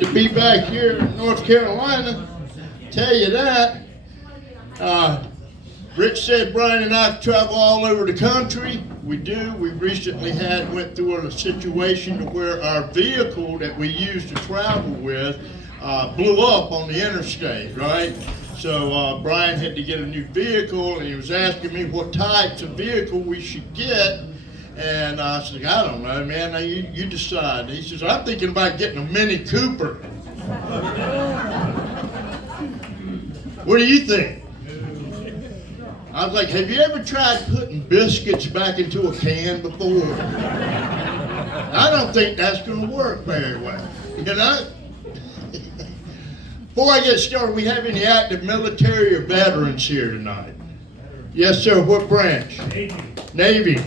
To be back here in North Carolina, tell you that. Rich said Brian and I travel all over the country. We do. We recently went through a situation where our vehicle that we used to travel with blew up on the interstate, right? So Brian had to get a new vehicle, and he was asking me what types of vehicle we should get. And I said, I don't know, man. Now you decide. He says, I'm thinking about getting a Mini Cooper. What do you think? I was like, have you ever tried putting biscuits back into a can before? I don't think that's going to work very well. You know? Before I get started, we have any active military or veterans here tonight? Yes, sir. What branch? Navy.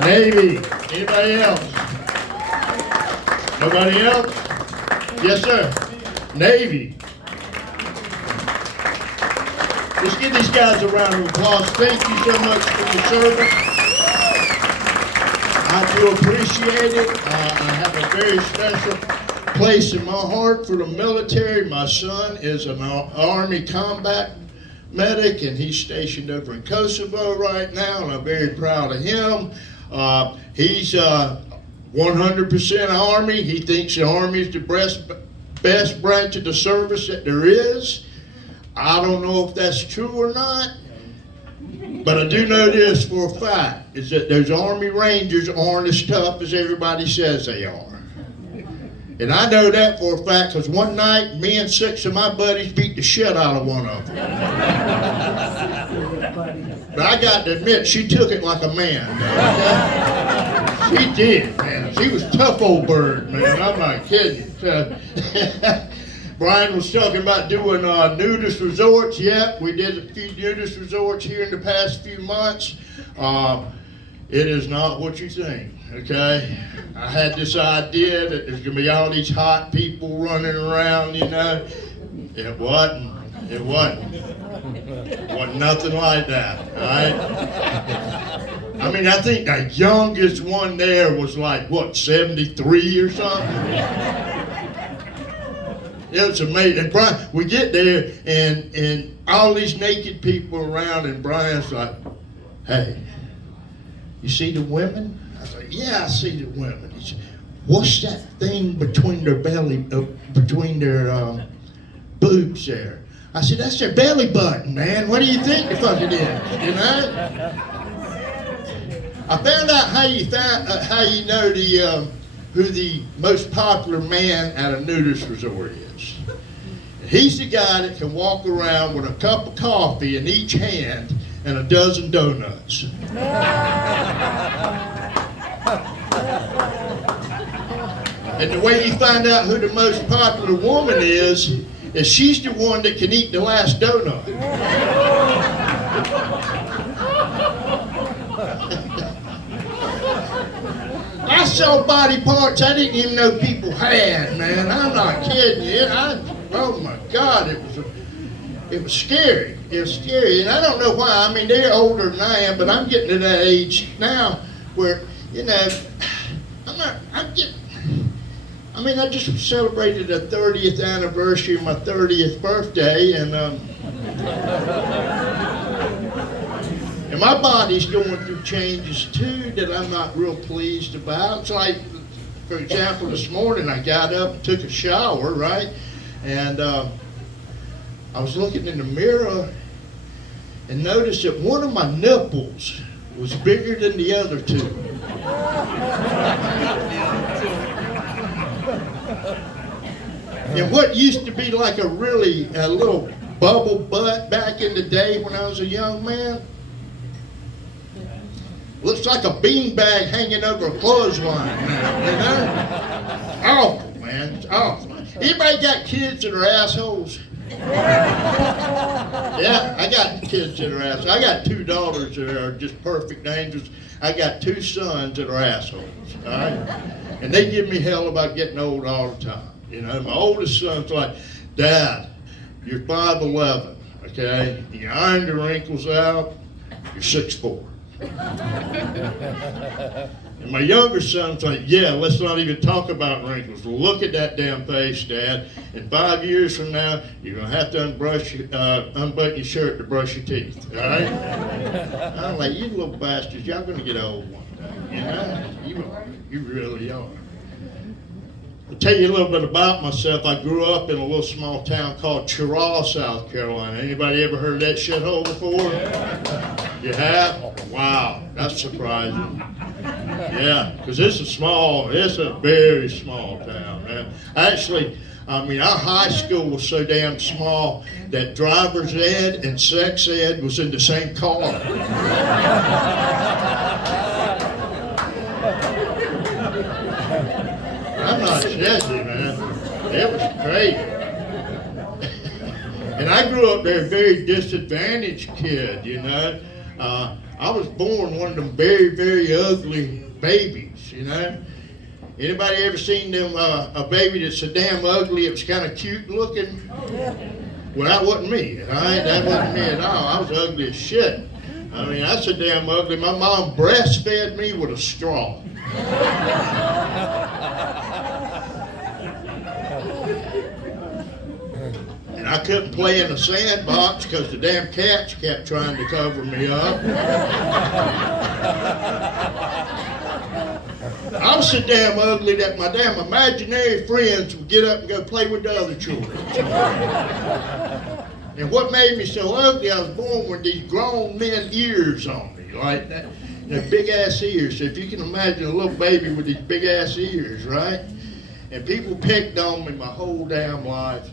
Navy. Anybody else? Nobody else? Yes, sir. Navy. Let's give these guys a round of applause. Thank you so much for your service. I do appreciate it. I have a very special place in my heart for the military. My son is an Army combat medic, and he's stationed over in Kosovo right now, and I'm very proud of him. He's 100% Army. He thinks the Army is the best branch of the service that there is. I don't know if that's true or not, but I do know this for a fact, is that those Army Rangers aren't as tough as everybody says they are. And I know that for a fact because one night, me and 6 of my buddies beat the shit out of one of them. But I got to admit, she took it like a man. She did, man. She was a tough old bird, man. I'm not kidding. Brian was talking about doing nudist resorts. Yep, we did a few nudist resorts here in the past few months. It is not what you think, okay? I had this idea that there's gonna be all these hot people running around, you know. It wasn't. It wasn't. It wasn't nothing like that, all right? I mean, I think the youngest one there was like, what, 73 or something? It was amazing. And Brian, we get there, and all these naked people around, and Brian's like, hey, you see the women? I was like, yeah, I see the women. He said, what's that thing between their belly, between their boobs there? I said, that's their belly button, man. What do you think the fuck it is? You know? I found out how you know who the most popular man at a nudist resort is. He's the guy that can walk around with a cup of coffee in each hand and a dozen donuts. And the way you find out who the most popular woman is she's the one that can eat the last donut. I saw body parts I didn't even know people had, man. I'm not kidding you. Oh my God, it was scary. It was scary, and I don't know why. I mean, they're older than I am, but I'm getting to that age now where, you know, I just celebrated the 30th anniversary of my 30th birthday, and my body's going through changes too that I'm not real pleased about. It's like, for example, this morning I got up and took a shower, right? And I was looking in the mirror and noticed that one of my nipples was bigger than the other two. And what used to be like a little bubble butt back in the day when I was a young man, looks like a beanbag hanging over a clothesline now, you know? Awful, man. It's awful. Anybody got kids that are assholes? Yeah, I got kids that are assholes. I got 2 daughters that are just perfect angels. I got 2 sons that are assholes, all right? And they give me hell about getting old all the time. You know, my oldest son's like, Dad, you're 5'11", okay? You ironed the wrinkles out, you're 6'4". And my younger son's like, yeah, let's not even talk about wrinkles. Look at that damn face, Dad. In 5 years from now, you're going to have to unbutton your shirt to brush your teeth, all right? I'm like, you little bastards, y'all going to get old one day, you know? You really are. I'll tell you a little bit about myself. I grew up in a little small town called Cheraw, South Carolina. Anybody ever heard of that shithole before? You have? Wow, that's surprising. Yeah, because it's a very small town, man. Actually, our high school was so damn small that driver's ed and sex ed was in the same car. I'm not judging, man. It was crazy. And I grew up there a very disadvantaged kid, you know. I was born one of them very, very ugly babies, you know. Anybody ever seen them a baby that's so damn ugly it was kind of cute looking? Well, that wasn't me, all right? That wasn't me at all. I was ugly as shit. I so damn ugly. My mom breastfed me with a straw. And I couldn't play in the sandbox because the damn cats kept trying to cover me up. I was so damn ugly that my damn imaginary friends would get up and go play with the other children. And what made me so ugly, I was born with these grown men ears on me, like that. Big ass ears. So if you can imagine a little baby with these big ass ears, right? And people picked on me my whole damn life.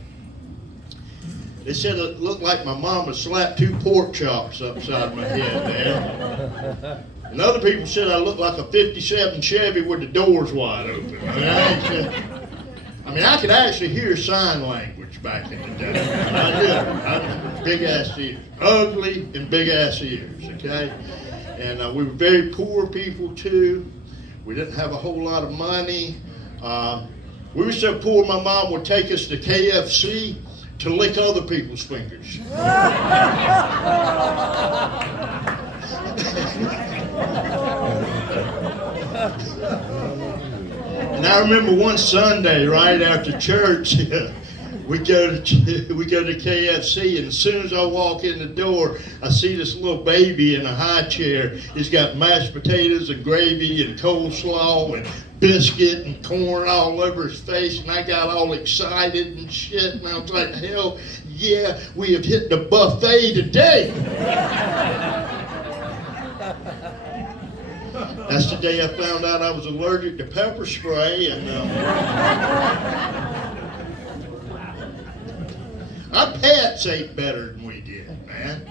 They said it looked like my mama slapped 2 pork chops upside my head, man. And other people said I looked like a 57 Chevy with the doors wide open. I could actually hear sign language back in the day. I did. I was big ass ears. Ugly and big ass ears, okay? And we were very poor people too. We didn't have a whole lot of money. We were so poor my mom would take us to KFC to lick other people's fingers. And I remember one Sunday right after church, we go to KFC, and as soon as I walk in the door, I see this little baby in a high chair. He's got mashed potatoes and gravy and coleslaw and biscuit and corn all over his face, and I got all excited and shit, and I was like, hell yeah, we have hit the buffet today. That's the day I found out I was allergic to pepper spray, and our pets ate better than we did, man.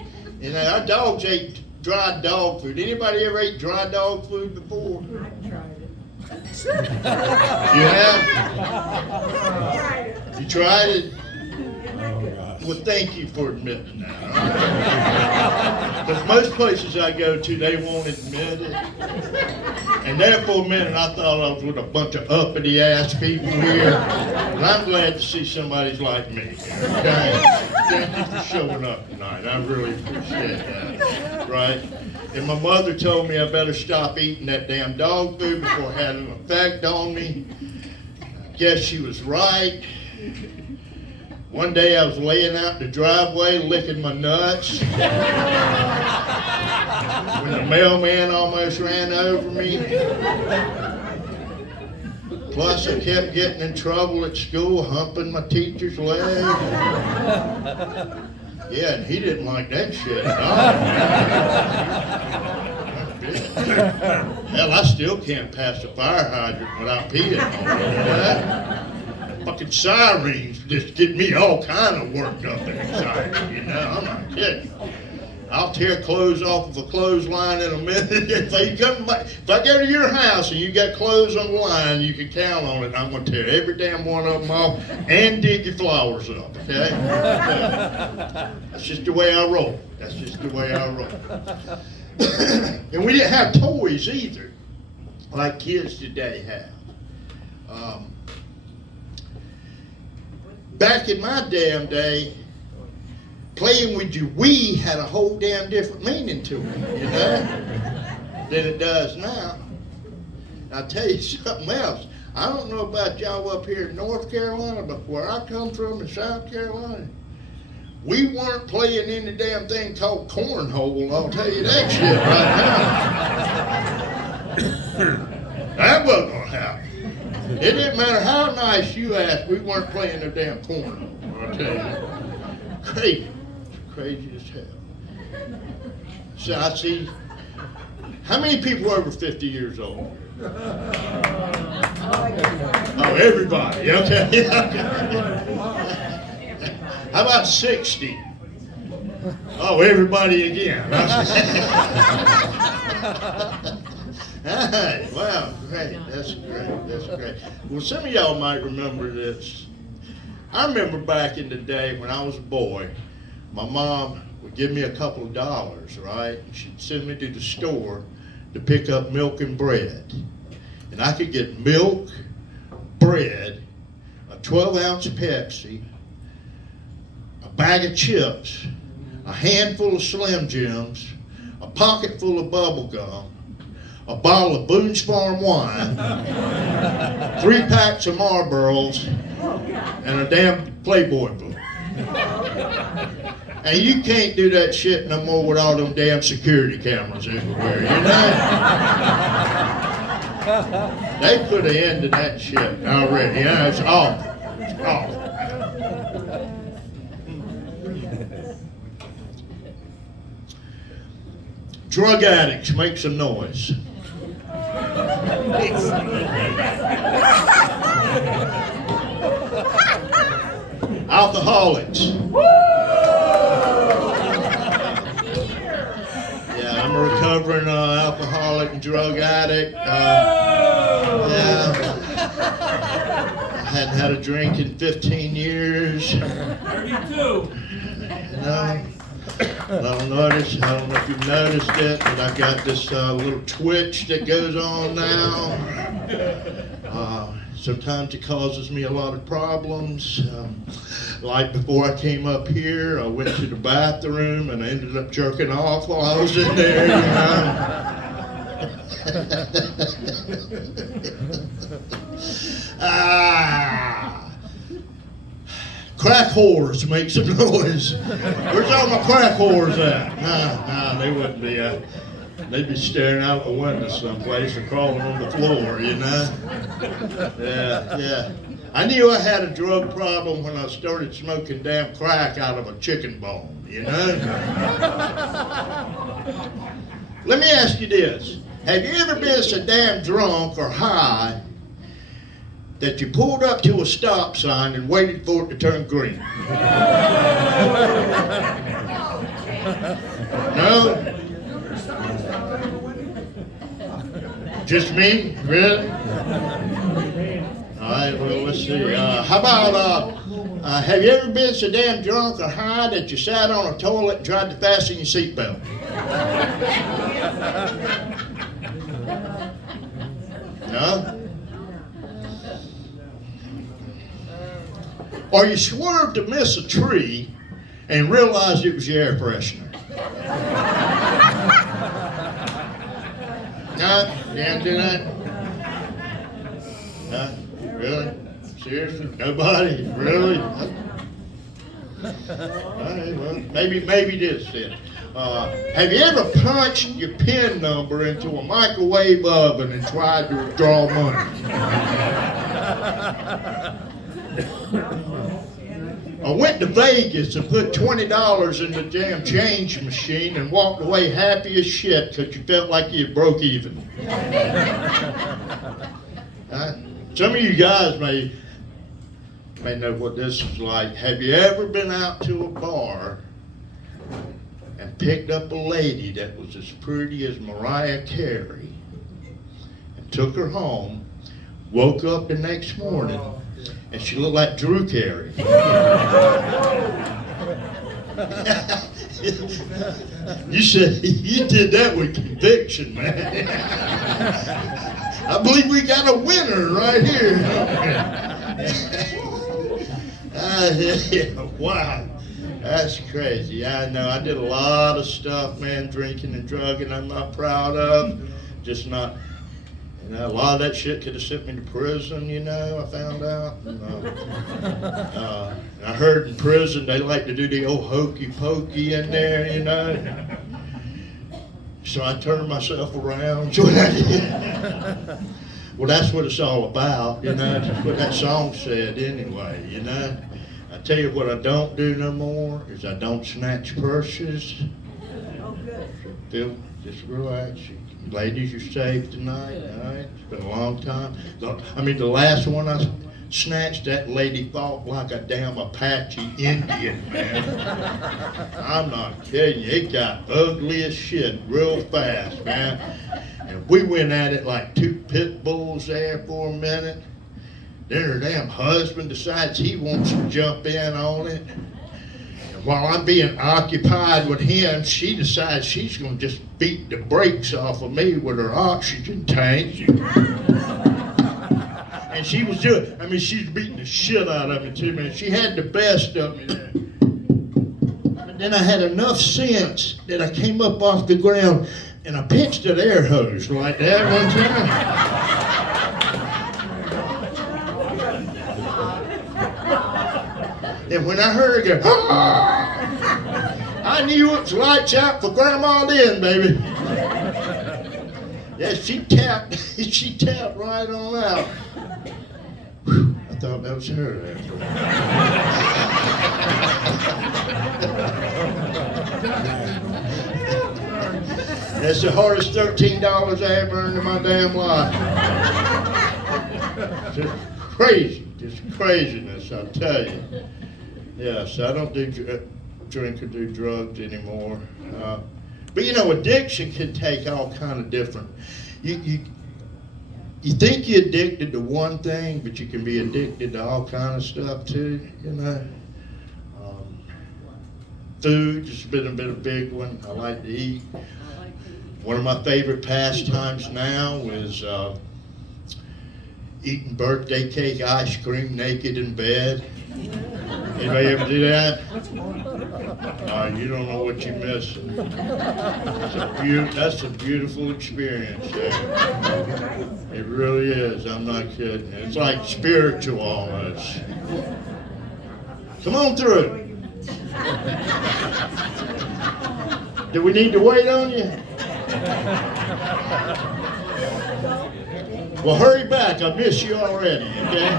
Our dogs ate dry dog food. Anybody ever ate dry dog food before? I tried it. You have? You tried it? Well, thank you for admitting that. Because most places I go to, they won't admit it. And there for a minute, I thought I was with a bunch of uppity ass people here. And I'm glad to see somebody's like me. Okay? Thank you for showing up tonight. I really appreciate that. Right? And my mother told me I better stop eating that damn dog food before it had an effect on me. Guess she was right. One day I was laying out in the driveway licking my nuts when the mailman almost ran over me. Plus I kept getting in trouble at school, humping my teacher's leg. Yeah, and he didn't like that shit at all. Hell, I still can't pass a fire hydrant without peeing on it. Fucking sirens just get me all kind of worked up and excited, I'm not kidding. I'll tear clothes off of a clothesline in a minute. If I go to your house and you got clothes on the line, you can count on it. I'm going to tear every damn one of them off and dig your flowers up, okay? That's just the way I roll. That's just the way I roll. And we didn't have toys either, like kids today have. Back in my damn day, playing with your Wii had a whole damn different meaning to it, than it does now. I'll tell you something else. I don't know about y'all up here in North Carolina, but where I come from in South Carolina, we weren't playing any damn thing called cornhole. I'll tell you that shit right now. That wasn't gonna happen. It didn't matter how nice you asked, we weren't playing no damn cornhole. I'll tell you. Crazy as hell. So I see, how many people are over 50 years old? Oh, everybody, okay. How about 60? Oh, everybody again. Hey, wow, great, that's great. Well, some of y'all might remember this. I remember back in the day when I was a boy, my mom would give me a couple of dollars, right? She'd send me to the store to pick up milk and bread. And I could get milk, bread, a 12-ounce Pepsi, a bag of chips, a handful of Slim Jims, a pocket full of bubble gum, a bottle of Boone's Farm wine, 3 packs of Marlboros, and a damn Playboy book. And you can't do that shit no more with all them damn security cameras everywhere, you know? They put an end to that shit already, you know? It's awful. It's awful. Drug addicts, make some noise. Alcoholics. Yeah, I'm a recovering alcoholic and drug addict. Yeah, I hadn't had a drink in 15 years. 32. You know, I don't know if you've noticed it, but I've got this little twitch that goes on now. Sometimes it causes me a lot of problems. Like before I came up here, I went to the bathroom and I ended up jerking off while I was in there, you know. Crack whores, make some noise. Where's all my crack whores at? Nah, they wouldn't be. They'd be staring out the window someplace or crawling on the floor, you know? Yeah. I knew I had a drug problem when I started smoking damn crack out of a chicken bone, you know? Let me ask you this. Have you ever been so damn drunk or high that you pulled up to a stop sign and waited for it to turn green? No? Just me? Really? All right, well, let's see. How about, have you ever been so damn drunk or high that you sat on a toilet and tried to fasten your seatbelt? No? Or you swerved to miss a tree and realized it was your air freshener? No? You didn't do that? No? Really? Seriously? Nobody? Really? Alright, well, maybe this then. Have you ever punched your PIN number into a microwave oven and tried to withdraw money? I went to Vegas and put $20 in the damn change machine and walked away happy as shit because you felt like you broke even. Some of you guys may know what this is like. Have you ever been out to a bar and picked up a lady that was as pretty as Mariah Carey and took her home, woke up the next morning, and she looked like Drew Carey? You said you did that with conviction, man. I believe we got a winner right here. Wow, that's crazy. I know I did a lot of stuff, man, drinking and drugging I'm not proud of. Just not, know, a lot of that shit could have sent me to prison, you know, I found out. And I heard in prison they like to do the old hokey pokey in there, you know. So I turned myself around. So I did. Well, that's what it's all about, you know. That's what that song said anyway, you know. I tell you what I don't do no more is I don't snatch purses. Oh, good. Phil, just relax. Ladies, you're safe tonight, all right? It's been a long time. I mean, the last one I snatched, that lady fought like a damn Apache Indian, man. I'm not kidding you. It got ugly as shit real fast, man. And we went at it like two pit bulls there for a minute. Then her damn husband decides he wants to jump in on it. And while I'm being occupied with him, she decides she's going to just beat the brakes off of me with her oxygen tank. And she was doing, I mean, she's beating the shit out of me too, man. She had the best of me there. But then I had enough sense that I came up off the ground and I pitched an air hose like that one time. And when I heard her go, I knew it was lights out for Grandma Lynn, baby. Yeah, she tapped right on out. Whew, I thought that was her after all. That's the hardest $13 I ever earned in my damn life. Just crazy, just craziness, I'll tell you. Yeah, so I don't do drink or do drugs anymore. But you know, addiction can take all kind of different. You think you're addicted to one thing, but you can be addicted to all kind of stuff too. You know, food has been a big one. I like to eat. One of my favorite pastimes now is eating birthday cake ice cream naked in bed. Anybody ever do that? You don't know what you're missing. That's a beautiful experience. Yeah. It really is. I'm not kidding. It's like spiritual almost. Come on through. Do we need to wait on you? Well, hurry back. I miss you already, okay?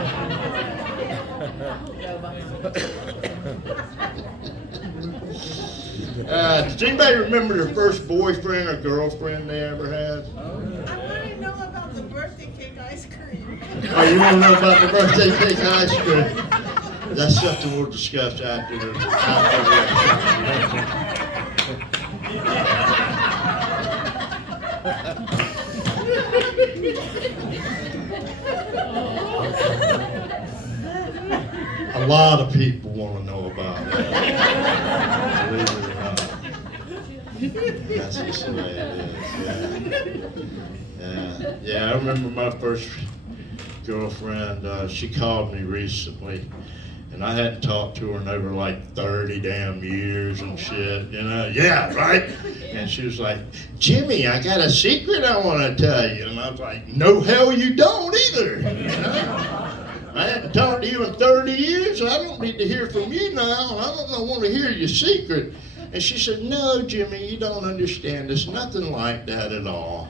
Does anybody remember their first boyfriend or girlfriend they ever had? I want to know about the birthday cake ice cream. Oh, you want to know about the birthday cake ice cream? That's something we'll discuss after the. A lot of people want to know about that. Believe it or not. That's just the way it is. Yeah, I remember my first girlfriend. She called me recently, and I hadn't talked to her in over like 30 damn years and shit. You know? Yeah, right. And she was like, "Jimmy, I got a secret I want to tell you." And I was like, "No, hell, you don't either." You know? I haven't talked to you in 30 years. I don't need to hear from you now. I don't want to hear your secret. And she said, "No, Jimmy, you don't understand. It's nothing like that at all.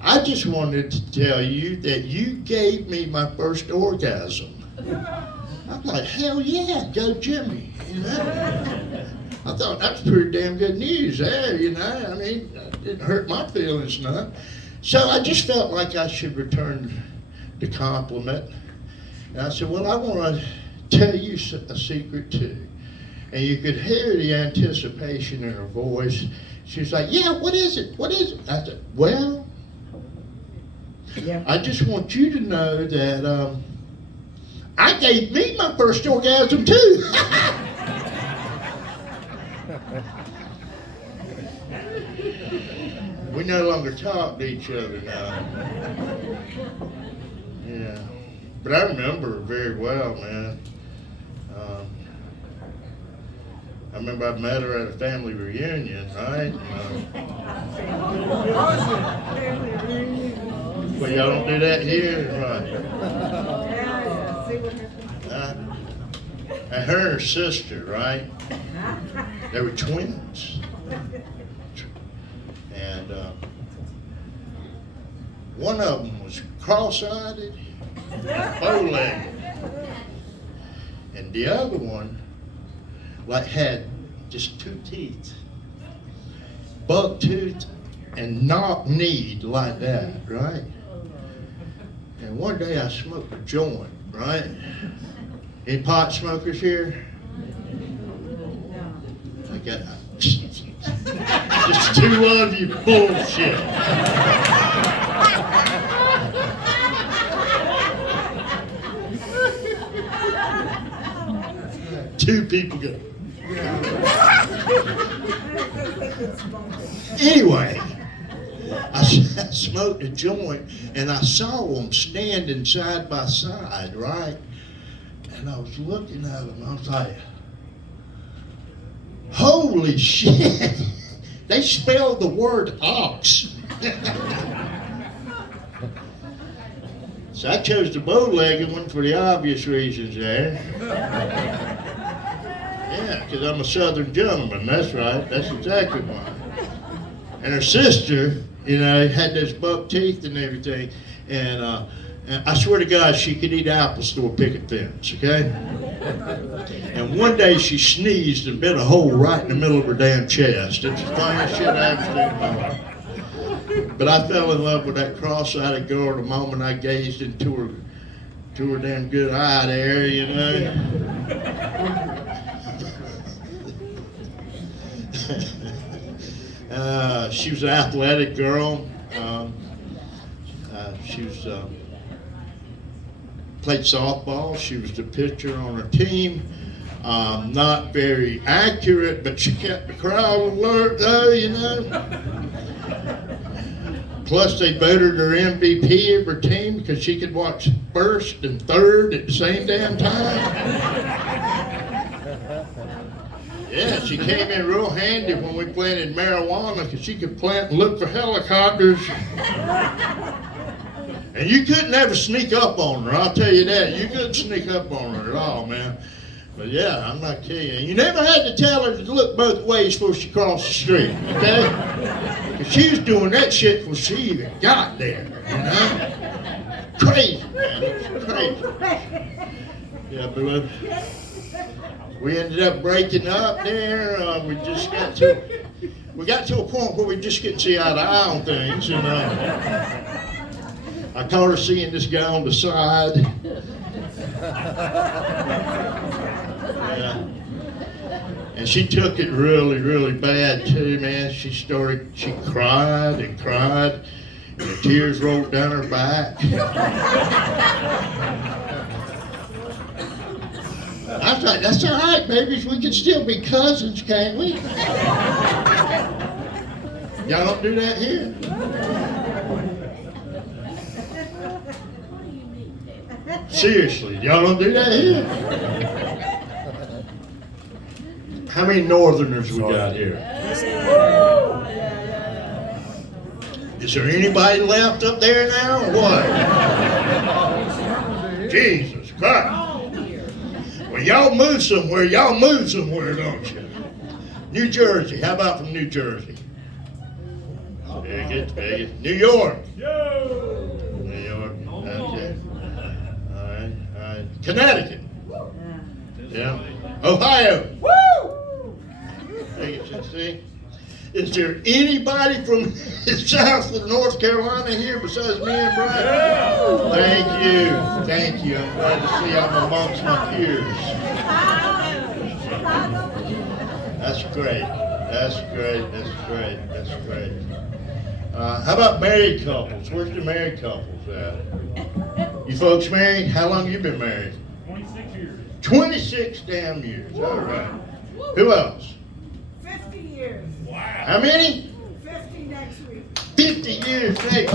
I just wanted to tell you that you gave me my first orgasm." I'm like, "Hell yeah, go Jimmy." You know? I thought that's pretty damn good news there, you know. I mean, it didn't hurt my feelings none. So I just felt like I should return the compliment. And I said, "Well, I want to tell you a secret too." And you could hear the anticipation in her voice. She was like, "Yeah, what is it? What is it?" I said, "Well, I just want you to know that I gave me my first orgasm too." We no longer talk to each other now. Yeah. But I remember her very well, man. I remember I met her at a family reunion, right? Well, y'all don't do that here, right? Yeah, see what happens. And her and her sister, right? They were twins. And one of them was cross-eyed, bow-legged. And the other one, like, had just two teeth. Buck tooth and knock-kneed like that, right? And one day I smoked a joint, right? Any pot smokers here? I got just two of you, bullshit. Two people go. Anyway, I smoked a joint and I saw them standing side by side, right? And I was looking at them, I was like, holy shit, they spelled the word ox. So I chose the bow-legged one for the obvious reasons there. Yeah, because I'm a Southern gentleman, that's right, that's exactly why. And her sister, you know, had those buck teeth and everything, and I swear to God, she could eat apples through a picket fence, okay? And one day she sneezed and bit a hole right in the middle of her damn chest. It's the funniest shit I ever seen in my life. But I fell in love with that cross-eyed girl the moment I gazed into her damn good eye there, you know? She was an athletic girl. She was played softball. She was the pitcher on her team. Not very accurate, but she kept the crowd alert, though, you know. Plus, they voted her MVP of her team because she could watch first and third at the same damn time. Yeah, she came in real handy when we planted marijuana because she could plant and look for helicopters. And you couldn't ever sneak up on her, I'll tell you that. You couldn't sneak up on her at all, man. But yeah, I'm not kidding. You never had to tell her to look both ways before she crossed the street, okay? Because she was doing that shit before she even got there, you know? Crazy, man. It was crazy. Yeah, but we ended up breaking up there. We got to a point where we just couldn't see eye to eye on things, and I caught her seeing this guy on the side. Yeah. And she took it really, really bad too, man. She cried and cried, and the tears rolled down her back. I was like, that's all right, babies. We can still be cousins, can't we? Y'all don't do that here. Seriously, y'all don't do that here. How many Northerners we got here? Is there anybody left up there now or what? Jesus Christ. Well, y'all move somewhere, don't you? New Jersey, how about from New Jersey? Vegas. New York. New York, okay. All right. Connecticut. Yeah. Ohio. See? Is there anybody from south of North Carolina here besides me and Brian? Thank you. I'm glad to see I'm amongst my peers. That's great. How about married couples? Where's the married couples at? You folks married? How long you been married? 26 years. 26 damn years. All right. Who else? 50 years. Wow. How many? 50 next week. 50 years next week.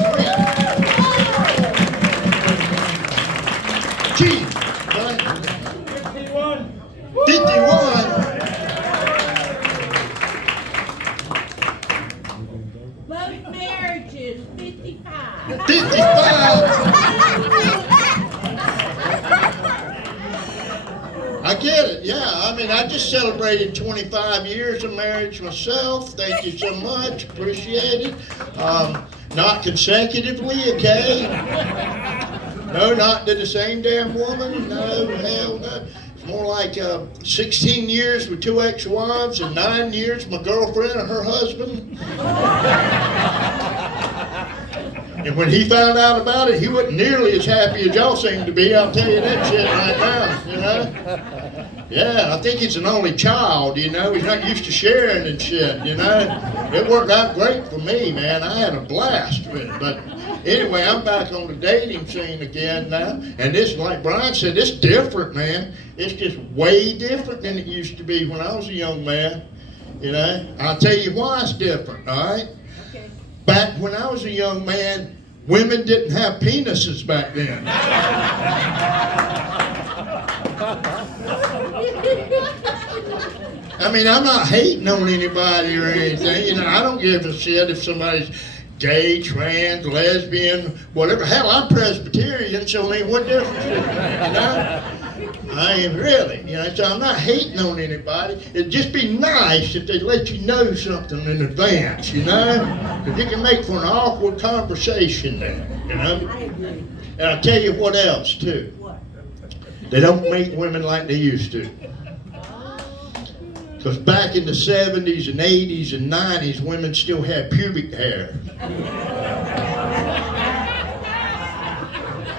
Gee, what? 51. 51? Both marriages, 55. 55? Yeah, I mean, I just celebrated 25 years of marriage myself. Thank you so much. Appreciate it. Not consecutively, okay? No, not to the same damn woman. No, hell no. It's more like 16 years with 2 ex-wives and 9 years my girlfriend and her husband. And when he found out about it, he wasn't nearly as happy as y'all seem to be. I'll tell you that shit right now, you know? Yeah, I think he's an only child, you know? He's not used to sharing and shit, you know? It worked out great for me, man. I had a blast with it. But anyway, I'm back on the dating scene again now. And this, like Brian said, it's different, man. It's just way different than it used to be when I was a young man, you know? I'll tell you why it's different, all right? Back when I was a young man, women didn't have penises back then. I mean, I'm not hating on anybody or anything. You know, I don't give a shit if somebody's gay, trans, lesbian, whatever. Hell, I'm Presbyterian, so I mean, what difference is it, you know? I am really, you know, so I'm not hating on anybody. It'd just be nice if they let you know something in advance, you know? Because it can make for an awkward conversation there, you know? And I'll tell you what else, too. They don't meet women like they used to. Because back in the 70s and 80s and 90s, women still had pubic hair.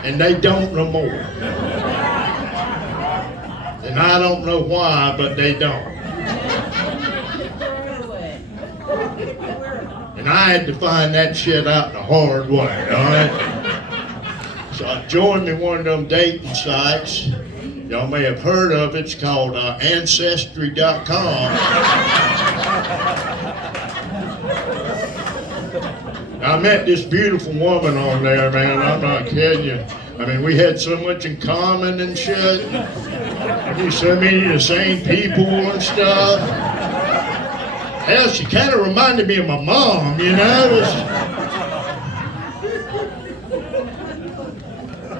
And they don't no more. And I don't know why, but they don't. And I had to find that shit out the hard way, all right? So I joined me one of them dating sites. Y'all may have heard of it. It's called Ancestry.com. I met this beautiful woman on there, man. I'm not kidding you. I mean, we had so much in common and shit. We so many of the same people and stuff. Hell, she kind of reminded me of my mom, you know?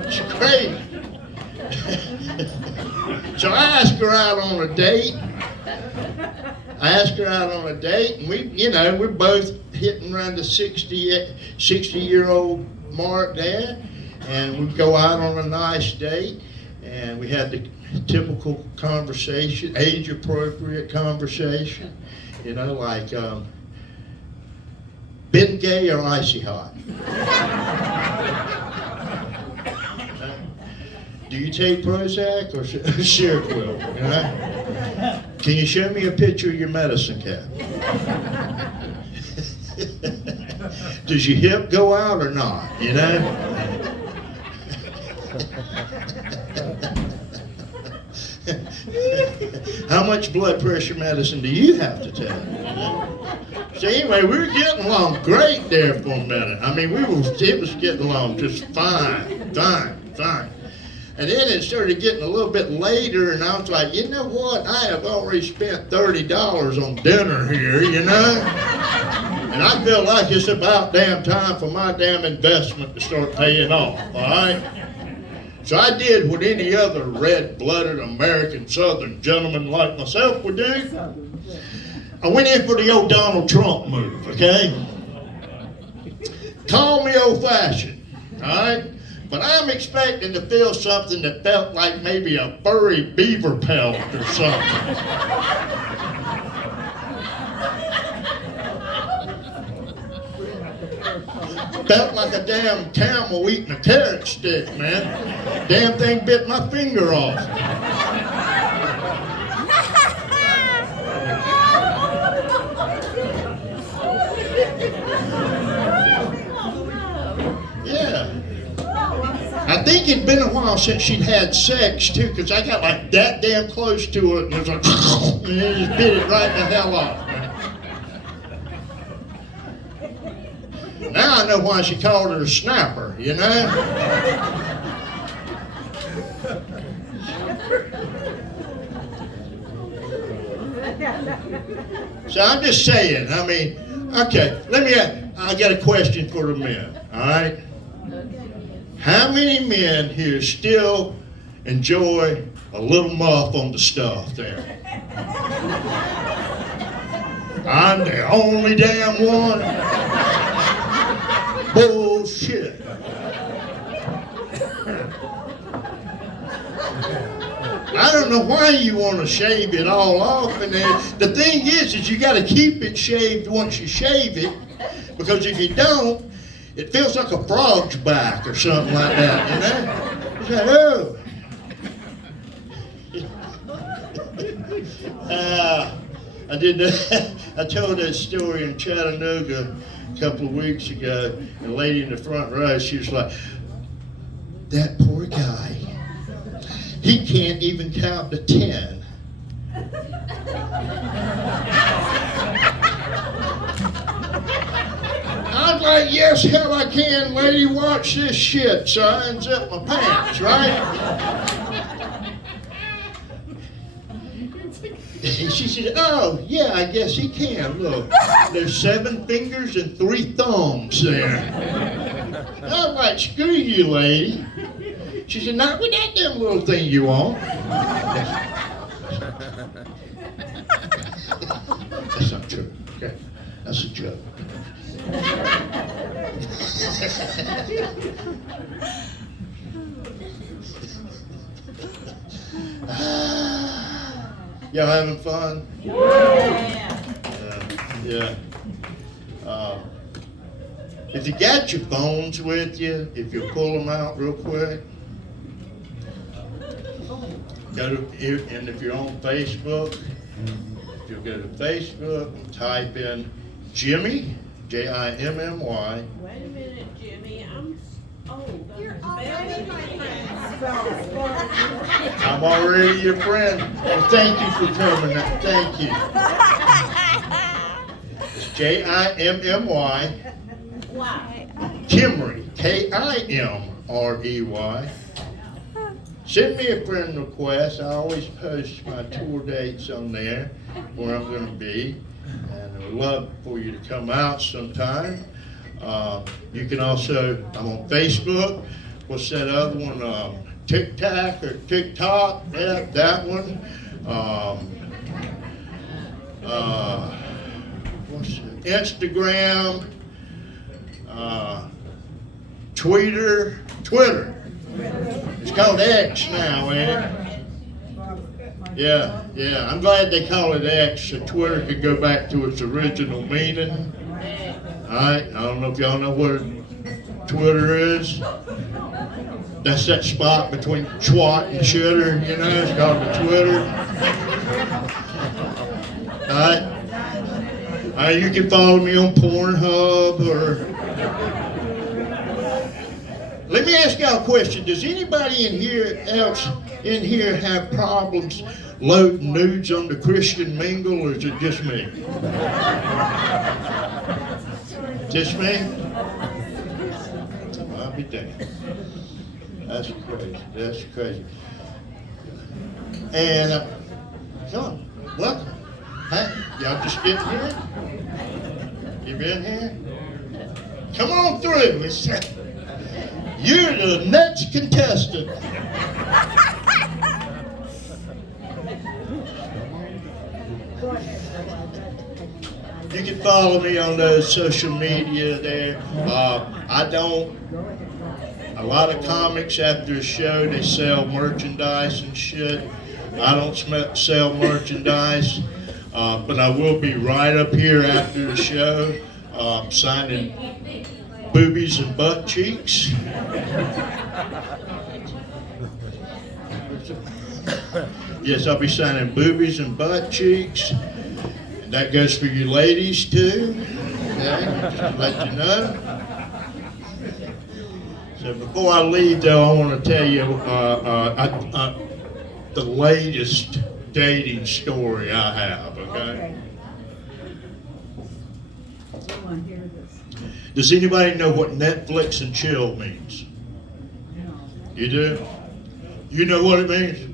It's crazy. So I asked her out on a date. And we, you know, we're both hitting around the 60-year-old mark there. And we'd go out on a nice date. And we had the typical conversation, age-appropriate conversation. You know, like, been gay or icy hot? Do you take Prozac or Seroquel? You know? Can you show me a picture of your medicine cabinet? Does your hip go out or not? You know? How much blood pressure medicine do you have to take? So anyway, we were getting along great there for a minute. I mean, it was getting along just fine. And then it started getting a little bit later, and I was like, you know what? I have already spent $30 on dinner here, you know? And I feel like it's about damn time for my damn investment to start paying off, all right? So I did what any other red-blooded American Southern gentleman like myself would do. I went in for the old Donald Trump move, okay? Call me old-fashioned, all right? But I'm expecting to feel something that felt like maybe a furry beaver pelt or something. Felt like a damn camel eating a carrot stick, man. Damn thing bit my finger off. Yeah. I think it'd been a while since she'd had sex, too, because I got like that damn close to it, and it was like, and it just bit it right the hell off, man. Now I know why she called her a snapper, you know? So I'm just saying, I mean, okay, I got a question for the men, all right? How many men here still enjoy a little muff on the stuff there. I'm the only damn one. Bullshit. I don't know why you want to shave it all off, and then the thing is you got to keep it shaved once you shave it, because if you don't, it feels like a frog's back or something like that, you know? It's like, oh. I did that. I told that story in Chattanooga a couple of weeks ago. And the lady in the front row, she was like, "That poor guy. He can't even count to 10." I was like, "Yes, hell I can, lady. Watch this shit." So I unzipped my pants, right? And she said, "Oh, yeah, I guess he can. Look, there's 7 fingers and 3 thumbs there." I was like, "Screw you, lady." She said, "Not with that damn little thing you want." That's not true, okay? That's a joke. Y'all having fun? Yeah. If you got your phones with you, if you pull them out real quick, go to here, and if you're on Facebook, if you'll go to Facebook and type in Jimmy, Jimmy. Wait a minute, Jimmy, I'm old. You're already my friend. I'm already your friend. Well, thank you for coming. Thank you. It's Jimmy. Why? Kimry, Kimrey. Send me a friend request. I always post my tour dates on there, where I'm going to be, and I would love for you to come out sometime. You can also, I'm on Facebook. What's that other one? TikTok or TikTok? Yeah, that one. What's it? Instagram. Twitter. It's called X now, ain't it? Yeah. I'm glad they call it X, so Twitter could go back to its original meaning. Alright, I don't know if y'all know what Twitter is. That's that spot between twat and shitter, you know, it's called the Twitter. Alright, you can follow me on Pornhub or... Let me ask y'all a question. Does anybody else in here have problems loading nudes on the Christian Mingle, or is it just me? Just me? I'll be damned. That's crazy. And, come on, welcome. Hey, y'all just getting here? You been here? Come on through. You're the next contestant. You can follow me on those social media there. A lot of comics after a show, they sell merchandise and shit. I don't sell merchandise, but I will be right up here after the show signing boobies and butt cheeks. Yes, I'll be signing boobies and butt cheeks. And that goes for you ladies too. Okay, just to let you know. So before I leave though, I want to tell you the latest dating story I have, okay? Does anybody know what Netflix and chill means? You do? You know what it means?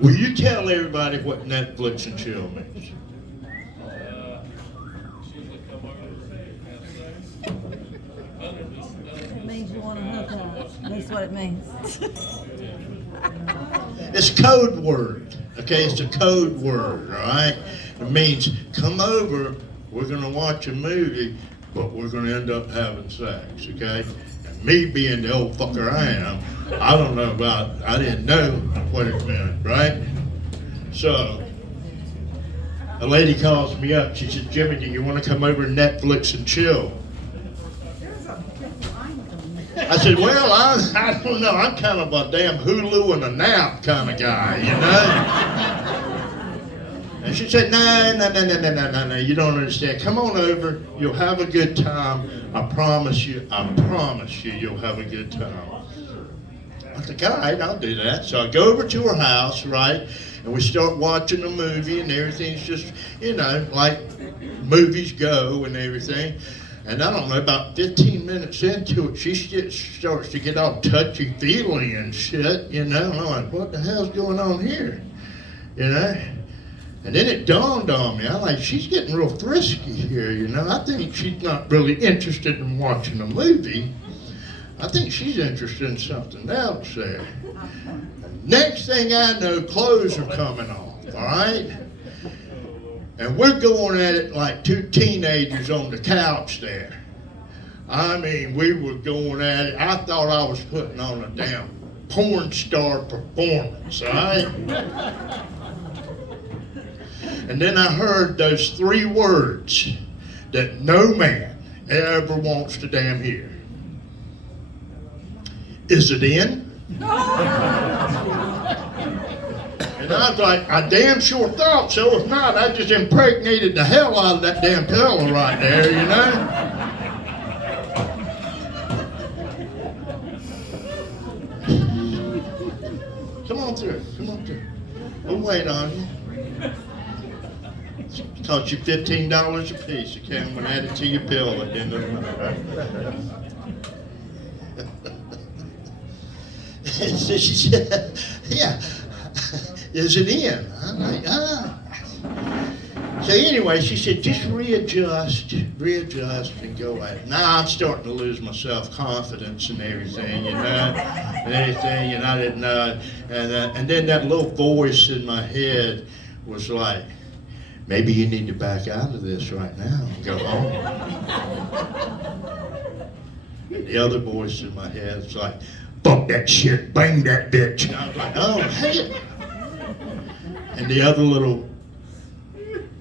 Will you tell everybody what Netflix and chill means? It means you want to hook up. That's what it means. It's a code word, okay? It's a code word, all right? It means come over, we're gonna watch a movie, but we're gonna end up having sex, okay? And me being the old fucker I am, I don't know I didn't know what it meant, right? So, a lady calls me up, she said, Jimmy, do you wanna come over to Netflix and chill? I said, well, I don't know. I'm kind of a damn Hulu and a nap kind of guy, you know? And she said, no, you don't understand. Come on over. You'll have a good time. I promise you, you'll have a good time. I said, all right, I'll do that. So I go over to her house, right? And we start watching the movie and everything's just, you know, like movies go and everything. And I don't know, about 15 minutes into it, she starts to get all touchy-feely and shit, you know. And I'm like, what the hell's going on here? You know? And then it dawned on me, I'm like, she's getting real frisky here, you know. I think she's not really interested in watching a movie. I think she's interested in something else there. Next thing I know, clothes are coming off, all right? And we're going at it like two teenagers on the couch there. I mean, we were going at it. I thought I was putting on a damn porn star performance, all right? And then I heard those three words that no man ever wants to damn hear. Is it in? And I was like, I damn sure thought so. If not, I just impregnated the hell out of that damn pillow right there, you know? Come on through. We'll wait on you. It cost you $15 a piece. Okay, I'm gonna add it to your bill at the end of the month, right? So she said, yeah. Is it in? I'm like, So anyway, she said, just readjust and go at it. Now I'm starting to lose my self-confidence and everything, you know, and I didn't know. And then that little voice in my head was like, maybe you need to back out of this right now and go home. And the other voice in my head was like, fuck that shit, bang that bitch. And I was like, oh, hell. And the other little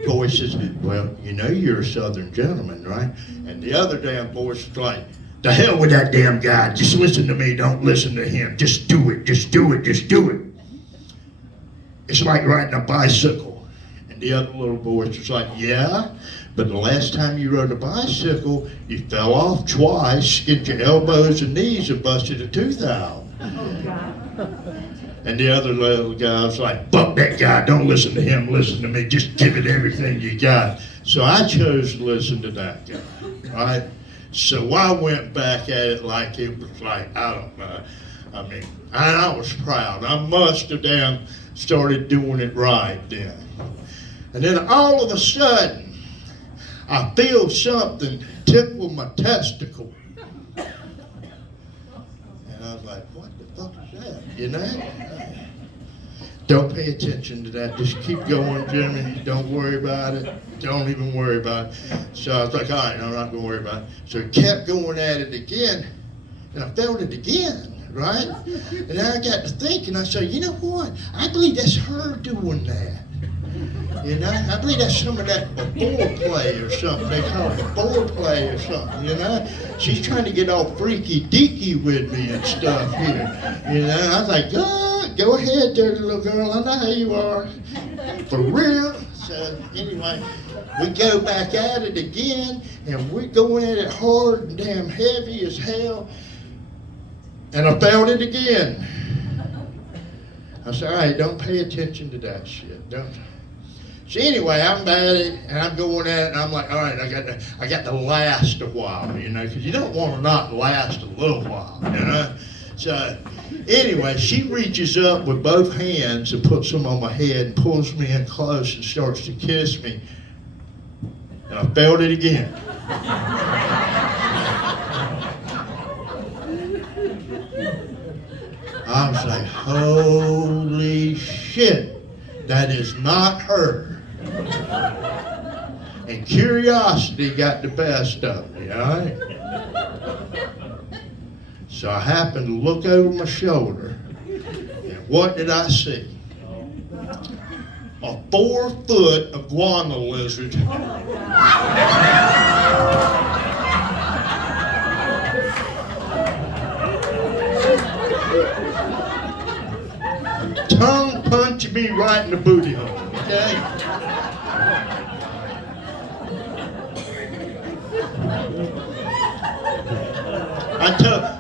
voice says, well, you know you're a Southern gentleman, right? And the other damn voice is like, the hell with that damn guy. Just listen to me, don't listen to him. Just do it. It's like riding a bicycle. And the other little voice is like, yeah, but the last time you rode a bicycle, you fell off twice, skinned your elbows and knees and busted a tooth out. Oh, God. And the other little guy was like, fuck that guy, don't listen to him, listen to me, just give it everything you got. So I chose to listen to that guy, right? So I went back at it like it was like, I don't know. I mean, I was proud. I must have damn started doing it right then. And then all of a sudden, I feel something tickle my testicle. And I was like, what the fuck is that, you know? Don't pay attention to that. Just keep going, Jimmy. Don't worry about it. Don't even worry about it. So I was like, all right, I'm not going to worry about it. So I kept going at it again, and I felt it again, right? And then I got to thinking, I said, you know what? I believe that's her doing that. You know, I believe that's some of that foreplay or something. They call it foreplay or something, you know? She's trying to get all freaky deaky with me and stuff here. You know, I was like, go ahead, dirty little girl. I know how you are. For real. So anyway, we go back at it again, and we're going at it hard and damn heavy as hell. And I felt it again. I said, all right, don't pay attention to that shit. Don't. So anyway, I'm at it, and I'm going at it, and I'm like, all right, I got to last a while, you know, because you don't want to not last a little while, you know. So anyway, she reaches up with both hands and puts them on my head and pulls me in close and starts to kiss me. And I felt it again. I was like, holy shit, that is not her. And curiosity got the best of me, all right? So I happened to look over my shoulder, and what did I see? A 4-foot iguana lizard. Tongue punched me right in the booty hole, okay?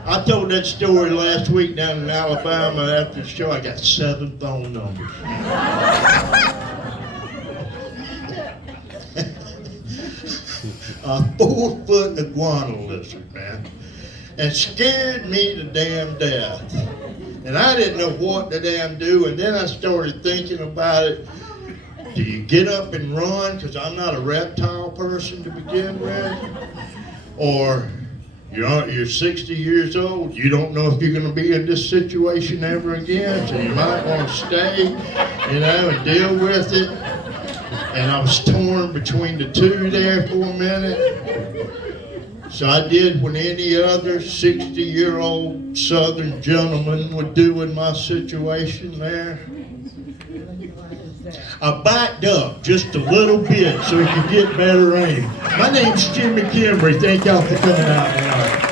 I told that story last week down in Alabama after the show. I got 7 phone numbers. A 4-foot iguana lizard, man. And scared me to damn death. And I didn't know what to damn do. And then I started thinking about it. Do you get up and run? Because I'm not a reptile person to begin with. Or you're 60 years old. You don't know if you're going to be in this situation ever again. So you might want to stay, and deal with it. And I was torn between the two there for a minute. So I did what any other 60-year-old Southern gentleman would do in my situation there. I backed up just a little bit so he could get better aim. My name's Jimmy Kimberly. Thank y'all for coming out tonight.